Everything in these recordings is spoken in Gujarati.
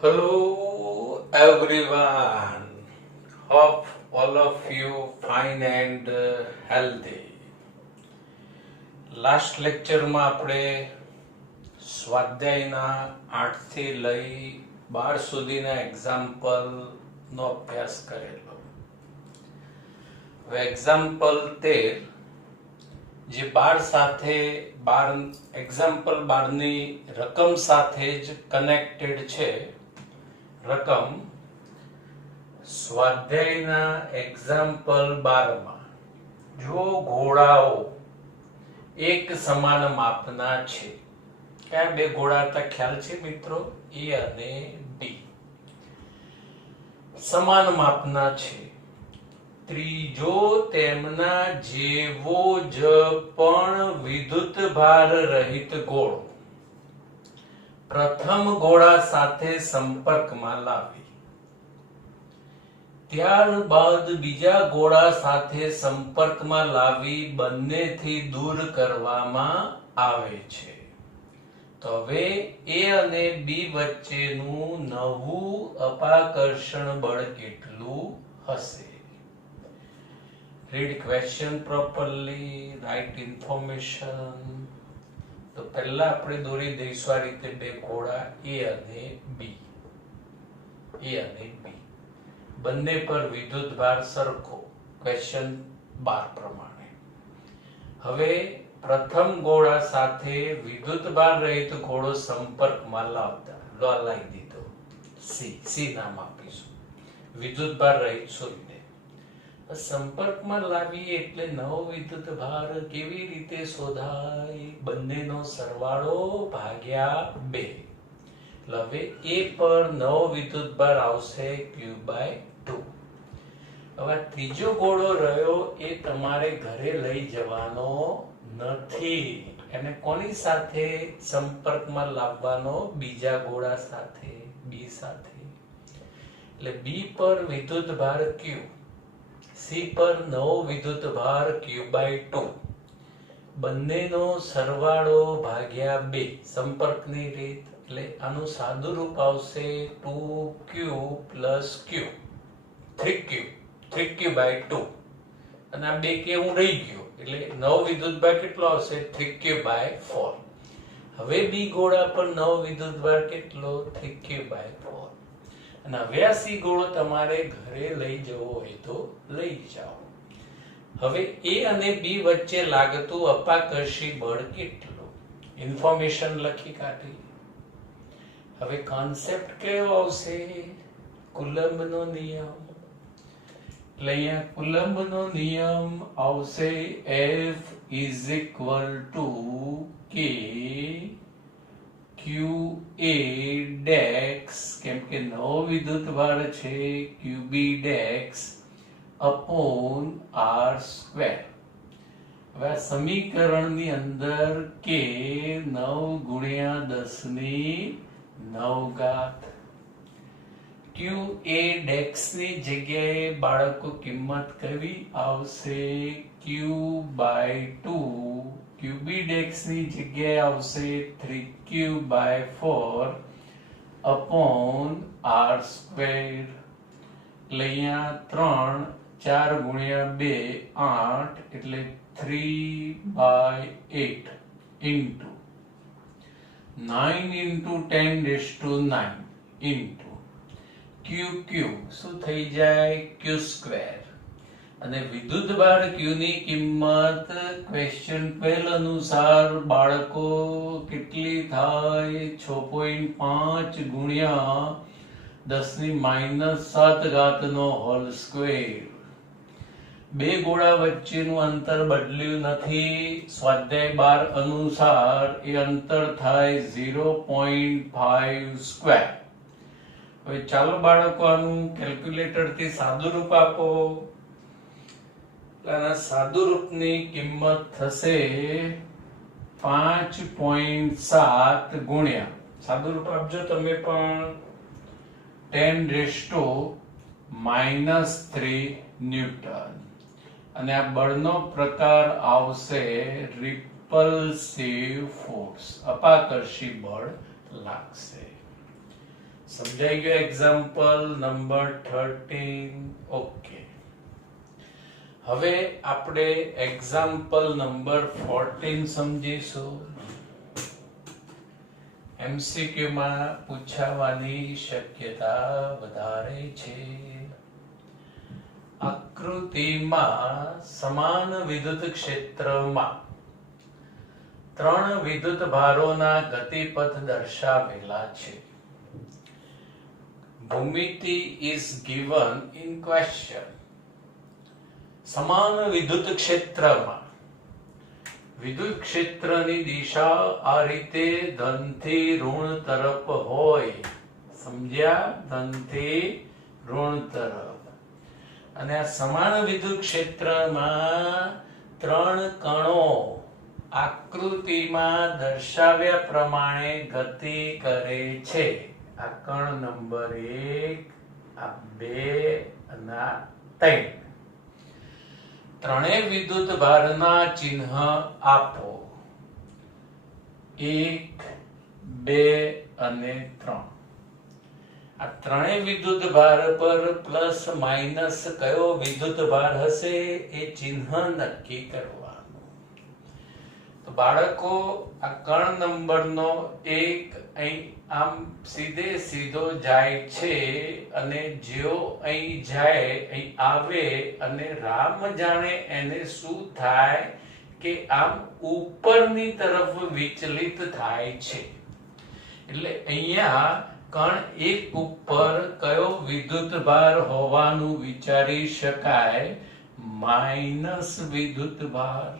Hello everyone. Hope all of you fine and healthy. Last લેક્ચરમાં આપણે સ્વાધ્યાયના 8 થી લઈ 12 સુધીના એક્ઝામ્પલનો અભ્યાસ કરેલો. હવે એક્ઝામ્પલ 13 જે 12 સાથે 12 એક્ઝામ્પલ 12ની રકમ સાથે જ કનેક્ટેડ છે. રકમ સ્વાધ્યાયના એક્ઝામ્પલ 12માં જો ઘોડાઓ એક સમાન માપના છે. કયા બે ઘોડા હતા ખ્યાલ છે મિત્રો? એ અને બી સમાન માપના છે. ત્રીજો તેમના જેવો જ પણ વિદ્યુત ભાર રહિત ઘોડો પ્રથમ ઘોડા સાથે સંપર્કમાં લાવી ત્યારબાદ બીજા ઘોડા સાથે સંપર્કમાં લાવી બંનેથી દૂર કરવામાં આવે છે. તો હવે એ અને બી વચ્ચેનું નવું અપાકર્ષણ બળ કેટલું હશે? Read question properly, right information. તો પહેલા આપણે દોરી દઈશું આ રીતે બે ઘોડા એ અને બી. બંને પર વિદ્યુત ભાર સરખો, ક્વેશ્ચન 12 પ્રમાણે. હવે પ્રથમ ઘોડા સાથે વિદ્યુત ભાર રહિત ઘોડો સંપર્કમાં લાવી દીધો. સી નામ આપીશું, વિદ્યુત ભાર રહિત શૂન્ય. સંપર્કમાં લાવી એટલે નવો વિદ્યુત ભાર કેવી રીતે શોધાય? બંનેનો સરવાળો ભાગ્યા 2. હવે એ પર નવો વિદ્યુત ભાર આવશે Q/2. હવે ત્રીજો ઘોડો રહ્યો એ તમારે ઘરે લઈ જવાનો નથી. એને કોની સાથે સંપર્કમાં લાવવાનો? બીજા ઘોડા સાથે, બી સાથે. એટલે બી પર વિદ્યુત ભાર Q, સી પર નવો વિદ્યુત ભાર Q/2. બંનેનો સરવાળો ભાગ્યા 2. સંપર્કની રીત એટલે આનું સાદું રૂપ આવશે 2Q + Q, 3Q/2. અને આ 2 કેવું રહી ગયું એટલે નવો વિદ્યુત ભાર કેટલો આવશે? 3Q/4. હવે બી ઘોડા પર નવો વિદ્યુત ભાર કેટલો? 3Q/4. અને હવે આ સી ઘોડો તમારે ઘરે લઈ જવો હોય તો લઈ જાઓ. હવે એ અને બી વચ્ચે લાગતું અપાકર્ષી બળ કેટલું? ઇન્ફોર્મેશન લખી કાઢી. હવે કોન્સેપ્ટ કયો આવશે? કુલમ્બનો નિયમ. એટલે અહીંયા કુલમ્બનો નિયમ આવશે F = K QA' કેમ કે નવો વિદ્યુત ભાર છે QB' /R². હવે આ સમીકરણની અંદર K 9 × 10⁹ QA' ની જગ્યાએ બાળકો કિંમત કેવી આવશે? Q/2. QB' ની જગ્યાએ આવશે 3Q/4 /R². એટલે અહીંયા 3 4 × 2 8 એટલે 3/8 into 9 × 10⁹ into QQ શું થઈ જાય? Q². અને વિદ્યુત ભાર Q ની કિંમત ક્વેશ્ચન 12 અનુસાર બાળકો કેટલી થાય? 6.5 × 10⁻⁷² બે ઘોડા વચ્ચેનું અંતર બદલ્યું નથી. સ્વાધ્યાય 12 અનુસાર એ અંતર થાય 0.5². હવે ચાલો બાળકો આનું કેલ્ક્યુલેટરથી સાદું રૂપ આપો. આના સાદું રૂપની કિંમત થશે 5.7 ગુણ્યા, સાદું રૂપ આપજો તમે પણ, 10⁻³ ન્યૂટન. અને આ બળનો પ્રકાર આવશે રિપલ્સિવ ફોર્સ, અપાકર્ષી બળ લાગશે. સમજાઈ ગયો? Example number 13. ઓકે, હવે આપણે એક્ઝામ્પલ નંબર 14 સમજીશું. એમસીક્યુ માં પૂછાવાની શક્યતા વધારે છે. આકૃતિમાં સમાન વિદ્યુત ક્ષેત્રમાં ત્રણ વિદ્યુત ભારોના ગતિપથ દર્શાવેલા છે. ભૂમિતિ is given in question. સમાન વિદ્યુત ક્ષેત્રમાં વિદ્યુત ક્ષેત્રની દિશા આ રીતે ધનથી ઋણ તરફ હોય. સમજ્યા? ધનથી ઋણ તરફ. અને આ સમાન વિદ્યુત ક્ષેત્રમાં ત્રણ કણો આકૃતિમાં દર્શાવ્યા પ્રમાણે ગતિ કરે છે. આ કણ નંબર 1, આ 2 અને આ 3. ત્રણેય વિદ્યુત ભારના ચિહ્ન આપો. 1, 2 અને 3. આ ત્રણેય વિદ્યુત ભાર પર પ્લસ માઇનસ કયો વિદ્યુત ભાર હશે એ ચિહ્ન નક્કી કરવાનું. તો બાળકો, આ કણ નંબરનો 1 અહીં આમ સીધે સીધો જાય છે અને જેવો અહીં જાય, અહીં આવે અને રામ જાણે એને શું થાય કે આમ ઉપરની તરફ વિચલિત થાય છે. એટલે અહીંયા કણ 1 ઉપર કયો વિદ્યુત ભાર હોવાનું વિચારી શકાય? માઇનસ વિદ્યુત ભાર.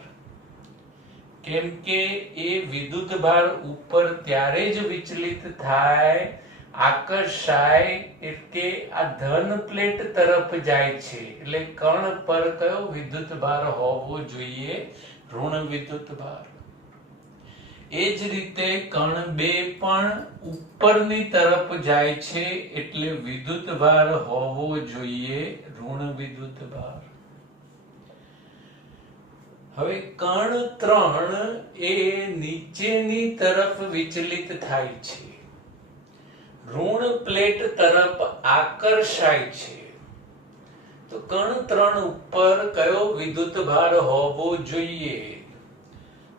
કેમ કે એ વિદ્યુત ભાર ઉપર ત્યારે જ વિચલિત થાય, આકર્ષાય, એટલે આ ધન પ્લેટ તરફ જાય છે. એટલે કણ પર કયો વિદ્યુત ભાર હોવો જોઈએ? ઋણ વિદ્યુત ભાર. એ જ રીતે કણ 2 પણ ઉપરની તરફ જાય છે, એટલે વિદ્યુત ભાર હોવો જોઈએ ઋણ વિદ્યુત ભાર. હવે કણ 3 એ નીચેની તરફ વિચલિત થાય છે, ઋણ પ્લેટ તરફ આકર્ષાય છે. તો કણ 3 ઉપર કયો વિદ્યુત ભાર હોવો જોઈએ?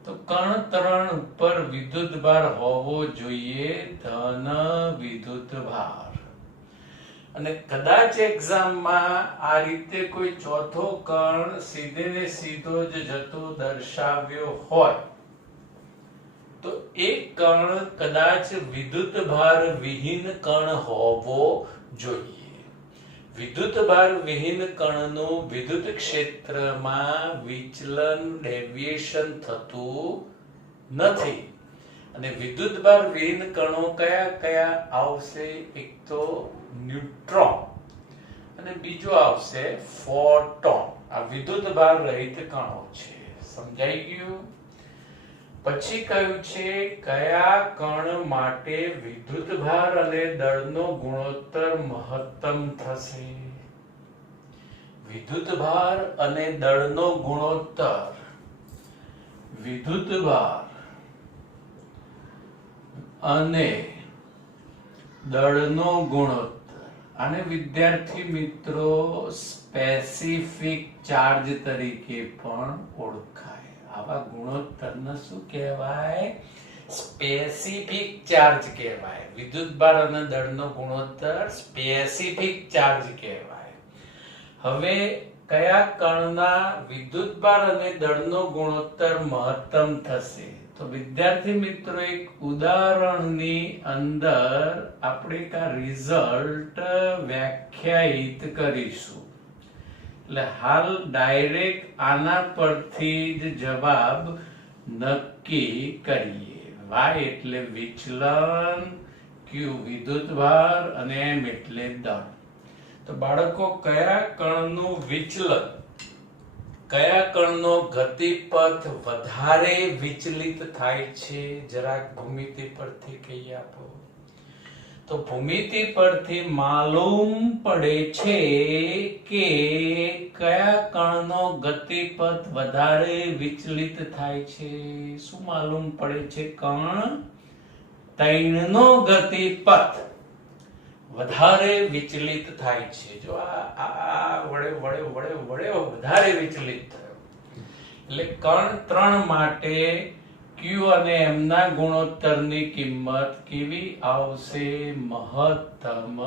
તો કણ 3 ઉપર વિદ્યુત ભાર હોવો જોઈએ ધન વિદ્યુત ભાર. અને કદાચ એક્ઝામમાં આ રીતે કોઈ ચોથો કણ સીધે ને સીધો જ જતો દર્શાવ્યો હોય તો એ કણ કદાચ વિદ્યુત ભાર વિહીન કણ હોવો જોઈએ. વિદ્યુત ભાર વિહીન કણનું વિદ્યુત ક્ષેત્રમાં વિચલન, ડેવિએશન થતું નથી. અને વિદ્યુત ભાર વિહીન કણો કયા કયા આવશે? એક તો ન્યુટ્રોન અને બીજો આવશે ફોટોન. આ વિદ્યુત ભાર રહિત કણો છે. સમજાઈ ગયું? પછી કહ્યું છે કયા કણ માટે વિદ્યુત ભાર અને દળનો ગુણોત્તર મહત્તમ થશે? વિદ્યુત ભાર અને દળનો ગુણોત્તર, વિદ્યુત ભાર અને દળનો ગુણોત્તર, આને વિદ્યાર્થી મિત્રો સ્પેસિફિક ચાર્જ તરીકે પણ ઓળખાય. આવા ગુણોત્તરને શું કહેવાય? સ્પેસિફિક ચાર્જ કહેવાય. વિદ્યુત ભાર અને દળનો ગુણોત્તર સ્પેસિફિક ચાર્જ કહેવાય. હવે કયા કણના વિદ્યુત ભાર અને દળનો ગુણોત્તર મહત્તમ થશે? તો વિદ્યાર્થી મિત્રો એક ઉદાહરણની અંદર આપણે આ રિઝલ્ટ વ્યાખ્યાયિત કરીશું. એટલે હાલ ડાયરેક્ટ આના પરથી જ જવાબ નક્કી કરીએ. y એટલે વિચલન, q વિદ્યુત ભાર અને m એટલે દળ. તો બાળકો, કયા કણનું વિચલન, કયા કણનો ગતિપથ વધારે વિચલિત થાય છે? જરાક ભૂમિતિ પરથી કહી આપો. તો ભૂમિતિ પરથી માલુમ પડે છે કે કયા કણનો ગતિપથ વધારે વિચલિત થાય છે? શું માલુમ પડે છે? કણ 3 નો ગતિપથ વધારે વિચલિત થાય છે. જો આ વડે વડે વડે વડે વધારે વિચલિત થયો એટલે કણ 3 માટે Q અને M ના ગુણોત્તરની કિંમત કેવી આવશે? મહત્તમ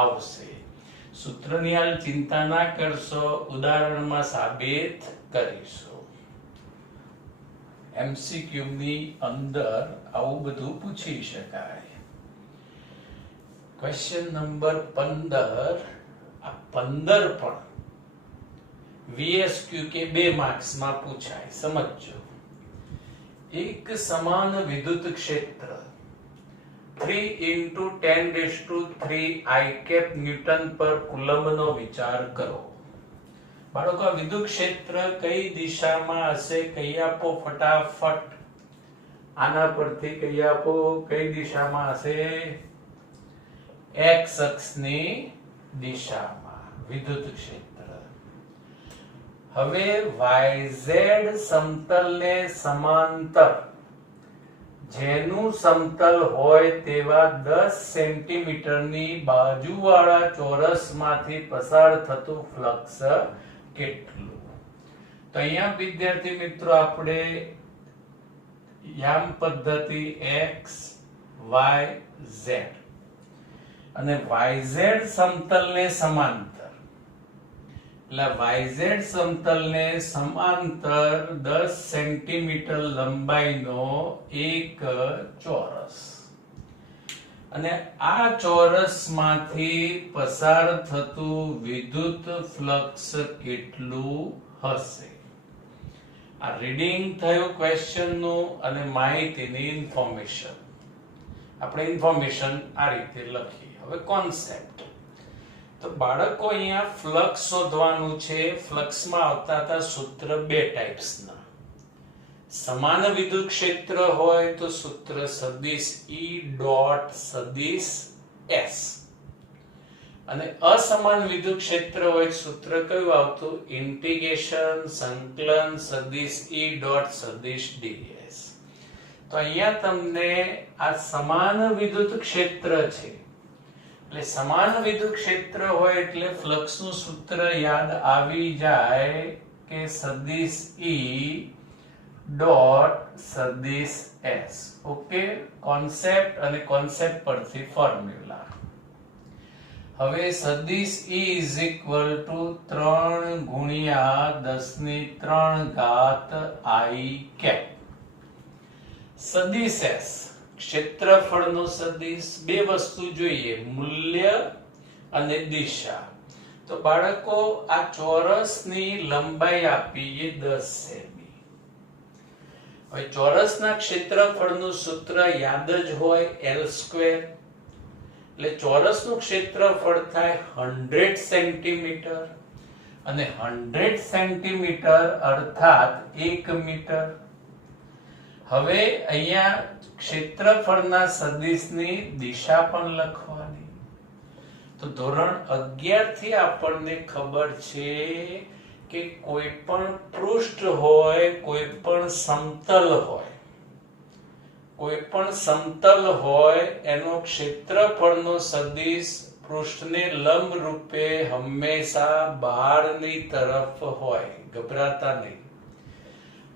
આવશે. સૂત્રની હાલ ચિંતા ના કરશો, ઉદાહરણમાં સાબિત કરીશું. MCQ ની અંદર આવું બધું પૂછી શકાય. Question number 15. આ 15 પણ VSQ કે 2 માર્ક્સમાં પૂછાય. સમજો. એક સમાન વિદ્યુત ક્ષેત્ર 3 × 10⁻³ I cap ન્યૂટન પર કુલમ્બનો વિચાર કરો. બાળકો, આ વિદ્યુત ક્ષેત્ર કઈ દિશામાં હશે? કહી આપો ફટાફટ. આના પરથી કહી આપો કઈ દિશામાં હશે? x અક્ષની દિશામાં વિદ્યુત ક્ષેત્ર. હવે YZ સમતલને સમાંતર જેનું સમતલ હોય તેવા 10 સેન્ટીમીટરની બાજુવાળા ચોરસમાંથી પસાર થતું ફ્લક્સ કેટલું? તો અહીંયા વિદ્યાર્થી મિત્રો આપણે યામ પદ્ધતિ x y z અને YZ સમતલને સમાંતર એટલે YZ સમતલને સમાંતર 10 સેન્ટીમીટર લંબાઈનો એક ચોરસ અને આ ચોરસમાંથી પસાર થતું વિદ્યુત ફ્લક્સ કેટલું હશે? આ રીડિંગ થયું ક્વેશ્ચનનું અને માહિતીની ઇન્ફોર્મેશન. આપણે ઇન્ફોર્મેશન આ રીતે લખીએ. હવે કોન્સેપ્ટ તો બાળકો અહીંયા ફ્લક્સ શોધવાનું છે. ફ્લક્સમાં આવતા હતા સૂત્ર 2 ટાઈપ્સના. સમાન વિદ્યુત ક્ષેત્ર હોય તો સૂત્ર સદિશ E ડોટ સદિશ S અને અસમાન વિદ્યુત ક્ષેત્ર હોય સૂત્ર કયું આવતું? ઇન્ટિગ્રેશન સંકલન સદિશ E ડોટ સદિશ ds. તો અહીંયા તમને આ સમાન વિદ્યુત ક્ષેત્ર છે એટલે સમાન વિદ્યુત ક્ષેત્ર હોય એટલે ફ્લક્સનું સૂત્ર યાદ આવી જાય કે સદિશ E ડોટ સદિશ S. ઓકે, કોન્સેપ્ટ અને કોન્સેપ્ટ પરથી ફોર્મ્યુલા. હવે સદિશ E is equal two 3 × 10⁻³ I cap. સદિશ S ક્ષેત્રફળનો સદિશ. બે વસ્તુ જોઈએ, મૂલ્ય અને દિશા. તો બાળકો આ ચોરસની લંબાઈ આપીએ 10 સેમી. હવે ચોરસના ક્ષેત્રફળનું સૂત્ર યાદ જ હોય L². એટલે ચોરસનું ક્ષેત્રફળ થાય 100 સેન્ટીમીટર અને 100 સેન્ટીમીટર અર્થાત 1 મીટર. હવે અહીંયા ક્ષેત્રફળના સદિશની દિશા પણ લખવાની. તો ધોરણ 11 થી આપણને ખબર છે કે કોઈ પણ પૃષ્ઠ હોય, કોઈ પણ સમતલ હોય એનો ક્ષેત્રફળનો સદિશ પૃષ્ઠને લંબ રૂપે હંમેશા બહારની તરફ હોય. ગભરાતા નહીં.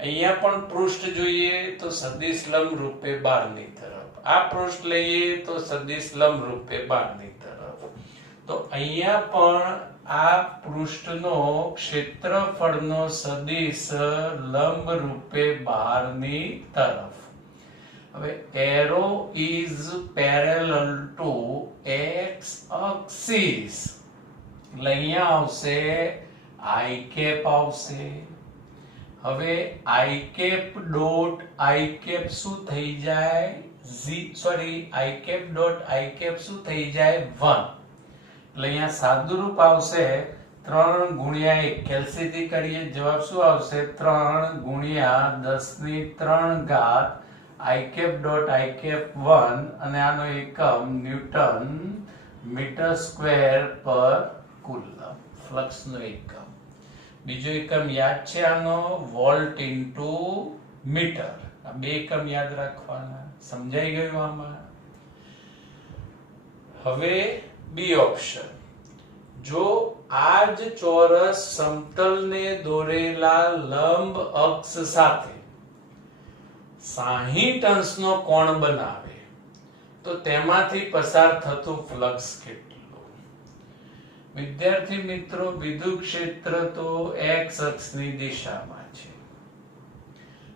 અહીંયા પણ પૃષ્ઠ જોઈએ તો સદિશ લંબ રૂપે બહારની તરફ. આ પૃષ્ઠ લઈએ તો સદિશ લંબ રૂપે બહારની તરફ. તો અહીંયા પણ આ પૃષ્ઠનો ક્ષેત્રફળનો સદિશ લંબ રૂપે બહારની તરફ. હવે arrow is parallel to x axis એટલે અહીંયા આવશે I cap આવશે. હવે I cap dot I cap શું થઈ જાય? I cap dot I cap શું થઈ જાય? 1. એટલે અહીંયા સાદુરૂપ આવશે 3 × 1. કેલ્સીથી કરીએ જવાબ શું આવશે? 3 × 10⁻³ I cap dot I cap 1 અને આનો એકમ ન્યૂટન મીટર² પર કુલમ. ફ્લક્સનો એકમ. બીજો એકમ યાદ છે આનો? Volt into metre. આ બે એકમ યાદ રાખવાના. સમજાઈ ગયું આમાં? હવે બી ઓપ્શન, જો આ જ ચોરસ સમતલને દોરેલા લંબ અક્ષ સાથે 60 અંશનો કોણ બનાવે તો તેમાંથી પસાર થતું ફ્લક્સ કેટલું? વિદ્યાર્થી મિત્રો, વિદ્યુત ક્ષેત્ર તો એક્સ અક્ષની દિશામાં છે.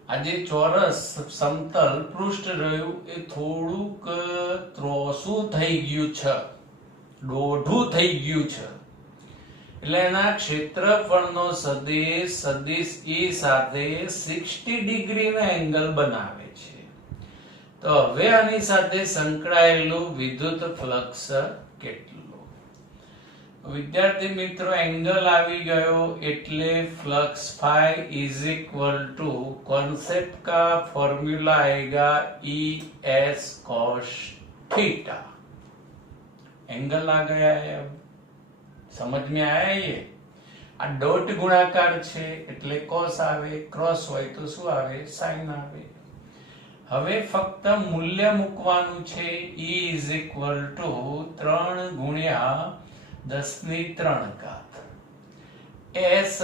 આ જે ચોરસ સમતલ પૃષ્ઠ રહ્યું એ થોડુંક ત્રોસું થઈ ગયું છે, દોઢું થઈ ગયું છે, એટલે એના ક્ષેત્રફળનો સદિશ એ સાથે 60 ડિગ્રીનો એંગલ બનાવે છે. તો હવે આની સાથે સંકળાયેલું વિદ્યુત ફ્લક્સ કેટલું? વિદ્યાર્થી મિત્રો, એંગલ આવી ગયો એટલે flux phi is equal to concept का फॉर्मूला आएगा E S cos theta. Angle आ गया है, अब समझ में आया? ये आ डॉट गुणाकार छे એટલે cos આવે, ક્રોસ હોય તો શું આવે? sin આવે. હવે ફક્ત મૂલ્ય મૂકવાનું છે. E is equal to 3 ગુણ્યા 10⁻³ ઘાત. S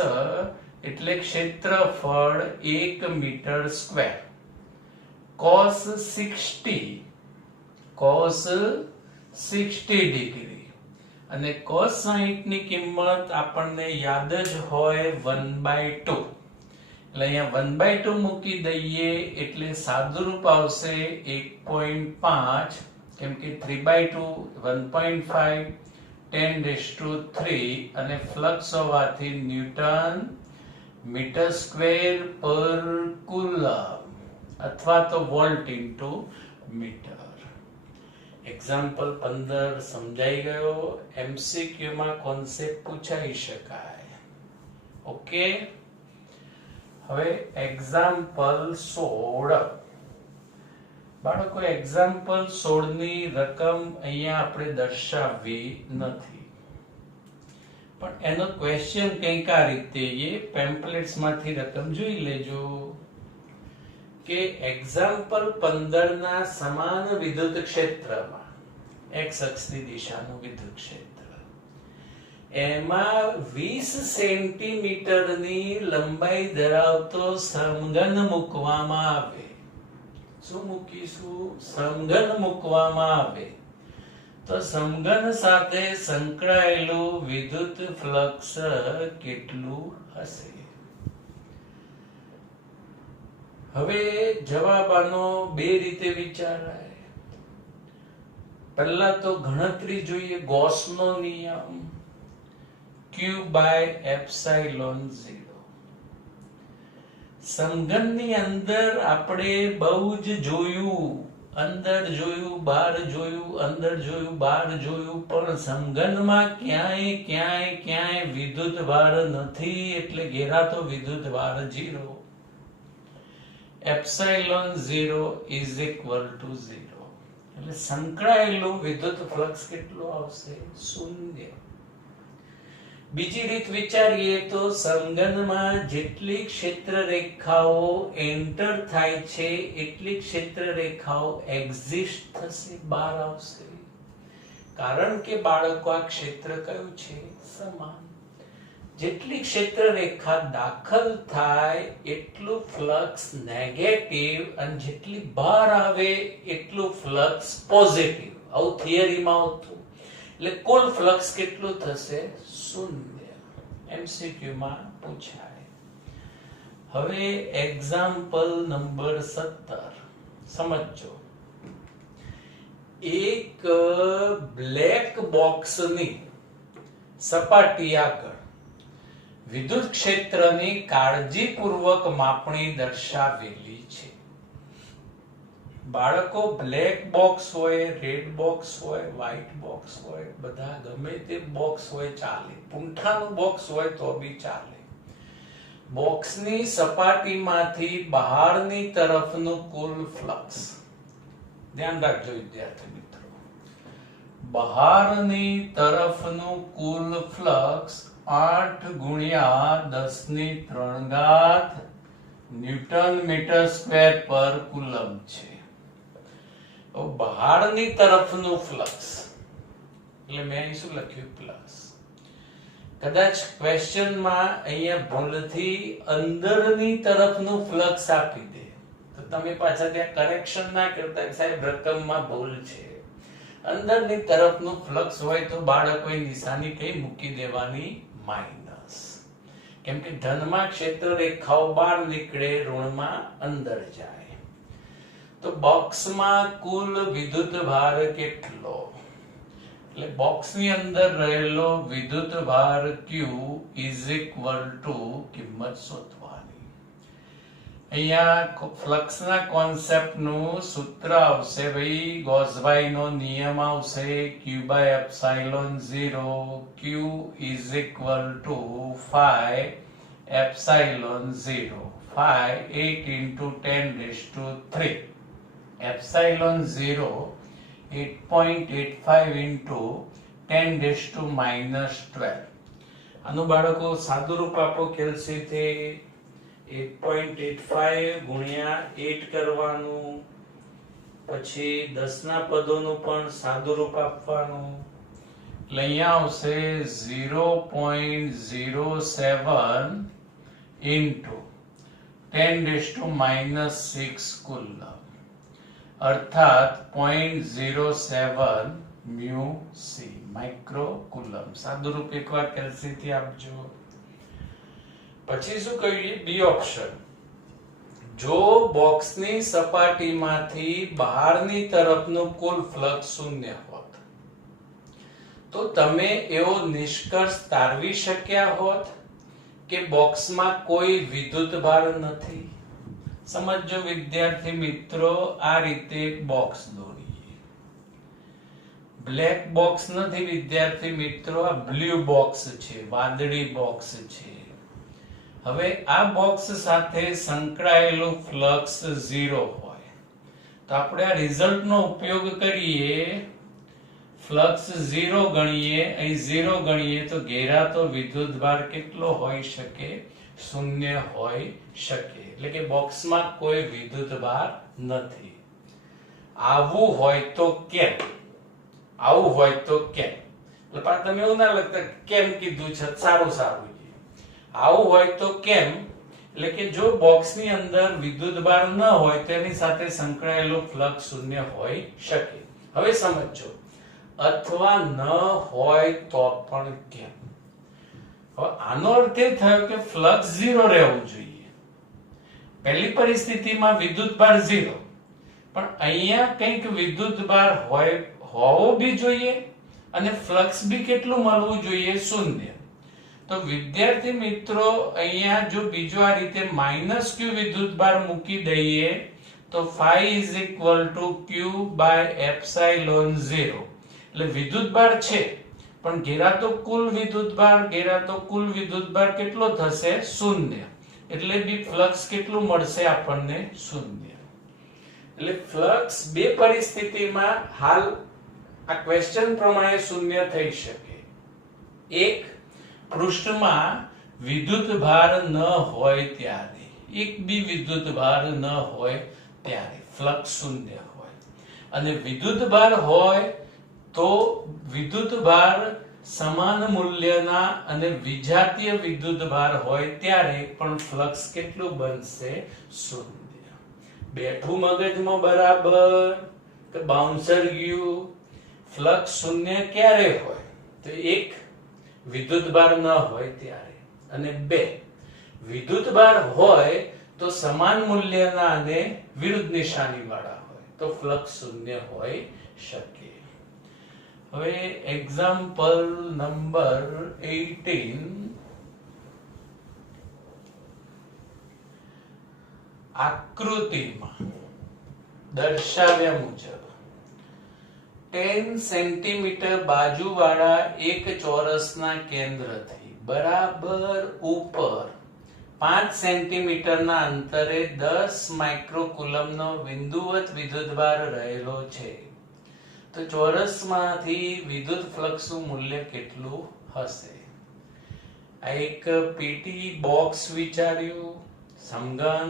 એટલે ક્ષેત્રફળ 1 મીટર સ્ક્વેર. cos 60 ડિગ્રી અને cos 60 ની કિંમત આપણને યાદ જ હોય 1/2. એટલે અહીંયા 1/2 મૂકી દઈએ એટલે સાદુરૂપ આવશે 1.5, કેમ કે 3/2 1.5 10⁻³ અને ફ્લક્સ હોવાથી ન્યૂટન મીટર સ્ક્વેર પર કુલમ અથવા તો વોલ્ટ ઇન્ટુ મીટર. એક્ઝામ્પલ 15 સમજાઈ ગયો? એમસીક્યુ માં કોન્સેપ્ટ પૂછાઈ શકાય. ઓકે, હવે એક્ઝામ્પલ 16. બાળકો, એક્ઝામ્પલ 16 ની રકમ અહીંયા આપણે દર્શાવવી નથી, પણ એનો ક્વેશ્ચન કંઈક આ રીતે, એ પેમ્પલેટ્સ માંથી રકમ જોઈ લેજો કે એક્ઝામ્પલ 15 ના સમાન વિદ્યુત ક્ષેત્રમાં, એક્સ અક્ષની દિશાનું વિદ્યુત ક્ષેત્ર, એમાં 20 સેન્ટીમીટરની લંબાઈ ધરાવતો સમઘન મૂકવામાં આવે. શું મૂકીશું? સમઘન મૂકવામાં આવે તો સમઘન સાથે સંકળાયેલું વિદ્યુત ફ્લક્સ કેટલું હશે? હવે જવાબ આનો બે રીતે વિચારાય. પહેલા તો ગણતરી જોઈએ. ગોસનો નિયમ Q/ε0. સમઘનની અંદર આપણે બહુ જ જોયું, અંદર જોયું, બહાર જોયું, અંદર જોયું, બહાર જોયું, પણ સમઘનમાં ક્યાંય વિદ્યુત ભાર નથી, એટલે ઘેરાતો વિદ્યુત ભાર 0. ε0 is equal to 0. એટલે સંકળાયેલું વિદ્યુત ફ્લક્સ કેટલું આવશે? 0. બીજી રીત વિચારીએ તો સમઘનમાં જેટલી ક્ષેત્ર રેખાઓ એન્ટર થાય છે એટલી ક્ષેત્ર રેખાઓ એક્ઝિસ્ટ થશે, બહાર આવશે. કારણ કે બાળકો આ ક્ષેત્ર કયું છે? સમાન. જેટલી ક્ષેત્ર રેખા દાખલ થાય એટલું ફ્લક્સ નેગેટિવ અને જેટલી બહાર આવે એટલું ફ્લક્સ પોઝિટિવ. આવું થિયરીમાં આવતું. એટલે કુલ ફ્લક્સ કેટલું થશે? 0. એમસીક્યુ માં પૂછાય. હવે એક્ઝામ્પલ નંબર 17 સમજો. એક બ્લેક બોક્સની સપાટી આગળ વિદ્યુત ક્ષેત્રની કાળજીપૂર્વક માપણી દર્શાવેલી છે. બાળકો, બ્લેક બોક્સ હોય, રેડ બોક્સ હોય, વ્હાઈટ બોક્સ હોય, બધા ગમે તે બોક્સ હોય ચાલે. પૂંઠાનું બોક્સ હોય તો બી ચાલે. બોક્સની સપાટીમાંથી બહારની તરફનું કુલ ફ્લક્સ, ધ્યાન રાખજો વિદ્યાર્થી મિત્રો, બહારની તરફનું કુલ ફ્લક્સ 8 ગુણ્યા 10⁻³ ન્યૂટન મીટર સ્ક્વેર પર કુલમ છે. બહારની તરફનું ફ્લક્સ એટલે મેં અહીં શું લખ્યું પ્લસ. કદાચ ક્વેશ્ચનમાં અહીંયા ભૂલથી અંદરની તરફનું ફ્લક્સ આપી દે તો તમે પાછા ત્યાં કરેક્શન ના કરતા સાહેબ રકમમાં ભૂલ છે. અંદરની તરફનું ફ્લક્સ હોય તો બાળકોએ નિશાની કઈ મૂકી દેવાની માઇનસ, કેમ કે ધનમાં ક્ષેત્ર રેખાઓ બહાર નીકળે, ઋણમાં અંદર જાય. તો બોક્સમાં કુલ વિદ્યુત ભાર કેટલો, એટલે બોક્સની અંદર રહેલો વિદ્યુત ભાર Q ઇઝ ઇક્વલ ટુ કિંમત શોધવાની. અહીંયા ફ્લક્સના કોન્સેપ્ટનું સૂત્ર આવશે ભાઈ, ગોસભાઈનો નિયમ આવશે Q by epsilon 0. Q is equal to phi epsilon 0. phi 8 into 10⁻³ epsilon 0 8.85 into 10⁻⁻12. આનું બાળકો સાદું રૂપ આપો કેલ્સીથી 8.85 ગુણ્યા 8 કરવાનું, પછી 10 ના પદોનું પણ સાદું રૂપ આપવાનું, એટલે અહીંયા આવશે 0.07 into 10⁻⁻6 કુલમ, અર્થાત 0.07 મ્યુ સી માઇક્રો કુલમ. સાદું રૂપ એકવાર કેલ્સીથી આપજો. પછી શું કહીએ, બી ઓપ્શન, જો બોક્સની સપાટીમાંથી બહારની તરફનું કુલ ફ્લક્સ શૂન્ય હોત તો તમે એવો નિષ્કર્ષ તારવી શક્યા હોત કે બોક્સમાં કોઈ વિદ્યુત ભાર નથી. સમજો વિદ્યાર્થી મિત્રો, આ રીતે બોક્સ દોરીએ. બ્લેક બોક્સ નથી વિદ્યાર્થી મિત્રો, આ બ્લુ બોક્સ છે, વાદળી બોક્સ છે. હવે આ બોક્સ સાથે સંકળાયેલું ફ્લક્સ 0 હોય તો આપણે આ રિઝલ્ટનો ઉપયોગ કરીએ, ફ્લક્સ 0 ગણીએ, અહીં 0 ગણીએ તો ઘેરાતો વિદ્યુતભાર કેટલો હોઈ શકે, શૂન્ય હોઈ શકે. એટલે કે બોક્સમાં કોઈ વિદ્યુતભાર નથી. આવું હોય તો કેમ, આવું હોય તો કેમ, એટલે તમે એવું ના લખતા કેમ કીધું છે, સારું સારું. આવું હોય તો કેમ, એટલે કે જો બોક્સની અંદર વિદ્યુતભાર ન હોય તેની સાથે સંકળાયેલો ફ્લક્સ શૂન્ય હોઈ શકે. હવે સમજો, અથવા ન હોય તો પણ કેમ. હવે આનો અર્થ એ થયો કે ફ્લક્સ 0 રહેવું જોઈએ. પહેલી પરિસ્થિતિમાં વિદ્યુતભાર 0, પણ અહીંયા કંઈક વિદ્યુતભાર હોય, હોવો બી જોઈએ અને ફ્લક્સ બી કેટલું મળવું જોઈએ, શૂન્ય. તો વિદ્યાર્થી મિત્રો, અહીંયા જો બીજો આ રીતે -q વિદ્યુતભાર મૂકી દઈએ તો phi is equal to q by epsilon 0. એટલે વિદ્યુતભાર છે પણ ઘેરાતો કુલ વિદ્યુતભાર કેટલો થશે, શૂન્ય. એટલે બી ફ્લક્સ કેટલું મળશે આપણને, શૂન્ય. એટલે ફ્લક્સ બે પરિસ્થિતિમાં હાલ આ ક્વેશ્ચન પ્રમાણે શૂન્ય થઈ શકે. એક, પૃષ્ઠમાં વિદ્યુતભાર ન હોય ત્યારે, એક બી વિદ્યુતભાર ન હોય ત્યારે ફ્લક્સ શૂન્ય હોય. અને વિદ્યુતભાર હોય તો વિદ્યુતભાર સમાન મૂલ્યના અને વિજાતીય વિદ્યુતભાર હોય ત્યારે પણ ફ્લક્સ કેટલું બનશે, શૂન્ય. બેઠું મગજમાં બરાબર કે બાઉન્સર ગયું. ફ્લક્સ શૂન્ય ક્યારે હોય, તો એક, વિદ્યુતભાર ન હોય ત્યારે, અને બે, વિદ્યુતભાર હોય તો સમાન મૂલ્યના અને વિરુદ્ધ નિશાની વાળા હોય તો ફ્લક્સ શૂન્ય હોઈ શકે. હવે એક્ઝામ્પલ નંબર 18, આકૃતિમાં દર્શાવ્યા મુજબ 10 સેન્ટીમીટર બાજુવાળા એક ચોરસના કેન્દ્રથી બરાબર ઉપર 5 સેન્ટીમીટરના અંતરે 10 માઇક્રોકુલમનો બિંદુવત વિદ્યુતભાર રહેલો છે. તો ચોરસમાંથી વિદ્યુત ફ્લક્સનું મૂલ્ય કેટલું હશે? આ એક પેટી બોક્સ વિચાર્યું, સમઘન,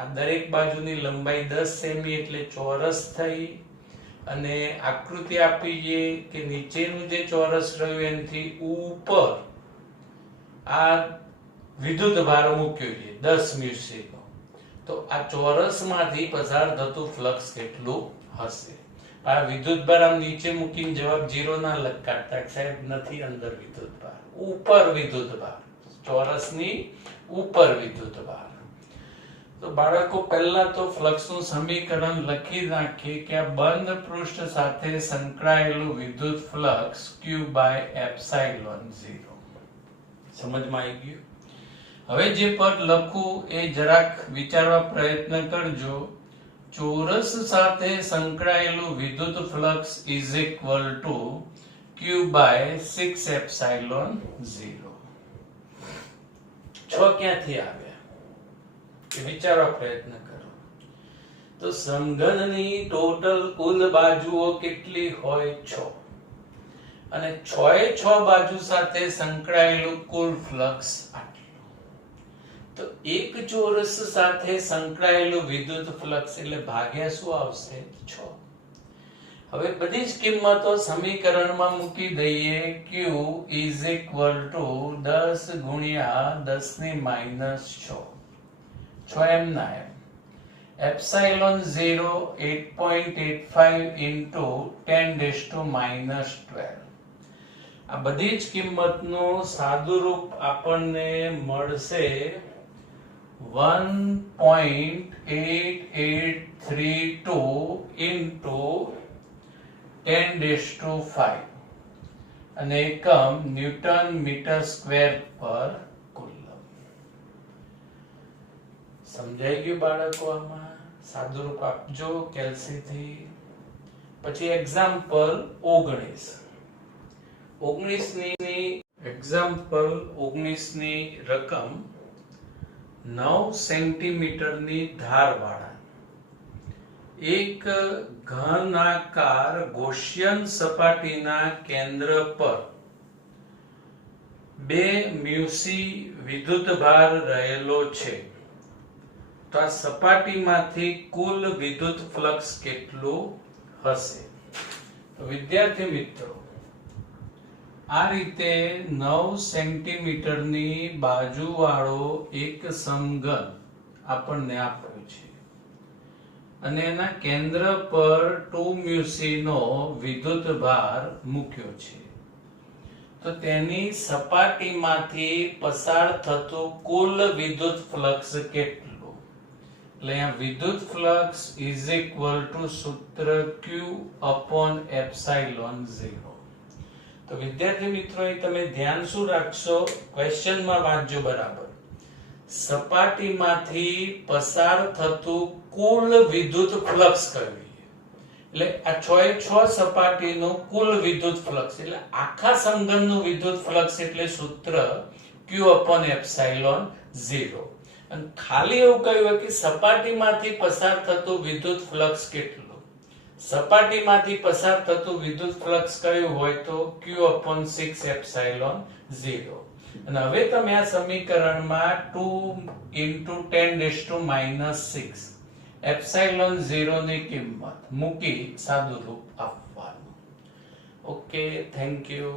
આ દરેક બાજુની લંબાઈ 10 સેમી એટલે ચોરસ થઈ, અને આકૃતિ આપી છે કે નીચેનું જે ચોરસ રહ્યું એનાથી ઉપર આ વિદ્યુત ભાર મૂક્યો છે 10 મ્યુસી નો, તો આ ચોરસમાંથી પસાર થતું ફ્લક્સ કેટલું હશે? આ વિદ્યુત ભાર આમ નીચે મૂકીને જવાબ 0 ના લગાડતા, સાહેબ નથી અંદર વિદ્યુત ભાર, ઉપર વિદ્યુત ભાર, ચોરસની ઉપર વિદ્યુત ભાર. તો બાળકો પહેલા તો ફ્લક્સનું સમીકરણ લખી નાખીએ કે આ બંધ પૃષ્ઠ સાથે સંકળાયેલું વિદ્યુત ફ્લક્સ q બાય એપ્સાઇલોન 0. સમજમાં આવી ગયું? હવે જે પદ લખું એ જરાક વિચારવા પ્રયત્ન કરજો. ચોરસ સાથે સંકળાયેલું વિદ્યુત flux is equal to q by 6 epsilon 0. 6 ક્યાંથી આવ્યા એ વિચારવા પ્રયત્ન કરો. તો સમઘનની ટોટલ કુલ બાજુઓ કેટલી હોય? 6. અને 6 બાજુ સાથે સંકળાયેલું કુલ ફ્લક્સ આટલું. તો એક ચોરસ સાથે સંકળાયેલું વિદ્યુત ફ્લક્સ એટલે ભાગ્યા શું આવશે? 6. હવે બધી જ કિંમતો સમીકરણમાં મૂકી દઈએ. q ઇઝ ઇક્વલ ટુ 10 ગુણ્યા 10 ની માઈનસ 6, 6 એમ ના એમ. Epsilon 0 8.85 into 10 to minus 12. આ બધી જ કિંમતનું સાદુરૂપ આપણને મળશે 1.8832 ઇન્ટુ 10 to 5 અને એકમ ન્યૂટન મીટર સ્ક્વેર પર કુલમ. સમજાઈ ગયું બાળકો? આમાં સાદુરૂપ આપજો કેલ્સીથી. પછી એક્ઝામ્પલ 19 ની રકમ 9 સેન્ટીમીટરની ધારવાળા એક ઘનાકાર ગૌસિયન સપાટીના કેન્દ્ર પર 2 મ્યુસી વિદ્યુતભાર રહેલો છે. તો આ સપાટીમાંથી કુલ વિદ્યુત ફ્લક્સ કેટલું હશે? તો વિદ્યાર્થી મિત્રો, આ રીતે 9 સેન્ટીમીટરની બાજુવાળો એક સમઘન આપણને આપ્યો છે અને એના કેન્દ્ર પર 2 મ્યુસી નો વિદ્યુત ભાર મૂક્યો છે. તો તેની સપાટીમાંથી પસાર થતું કુલ વિદ્યુત ફ્લક્સ કેટલું? એટલે અહીંયા વિદ્યુત ફ્લક્સ ઇઝ ઇક્વલ ટુ સૂત્ર q અપોન એપ્સાઇલોન 0. તો વિદ્યાર્થી મિત્રો, તમે ધ્યાન શું રાખશો? ક્વેશ્ચનમાં વાંચજો બરાબર. સપાટીમાંથી પસાર થતું કુલ વિદ્યુત ફ્લક્સ કયું? એટલે આ 6 સપાટીનું કુલ વિદ્યુત ફ્લક્સ એટલે આખા સમઘનનું વિદ્યુત ફ્લક્સ એટલે સૂત્ર q અપોન એપ્સાઇલોન 0. અને ખાલી એવું કહ્યું કે સપાટીમાંથી પસાર થતું વિદ્યુત ફ્લક્સ કેટલું? સપાટીમાંથી પસાર થતું વિદ્યુત ફ્લક્સ કયું હોય? તો q upon 6 એપ્સાઇલોન 0. અને હવે તમે આ સમીકરણમાં 2 into 10 to minus 6 એપ્સાઇલોન 0 ની કિંમત મૂકી સાદુરૂપ આપવાનું. Okay, thank you.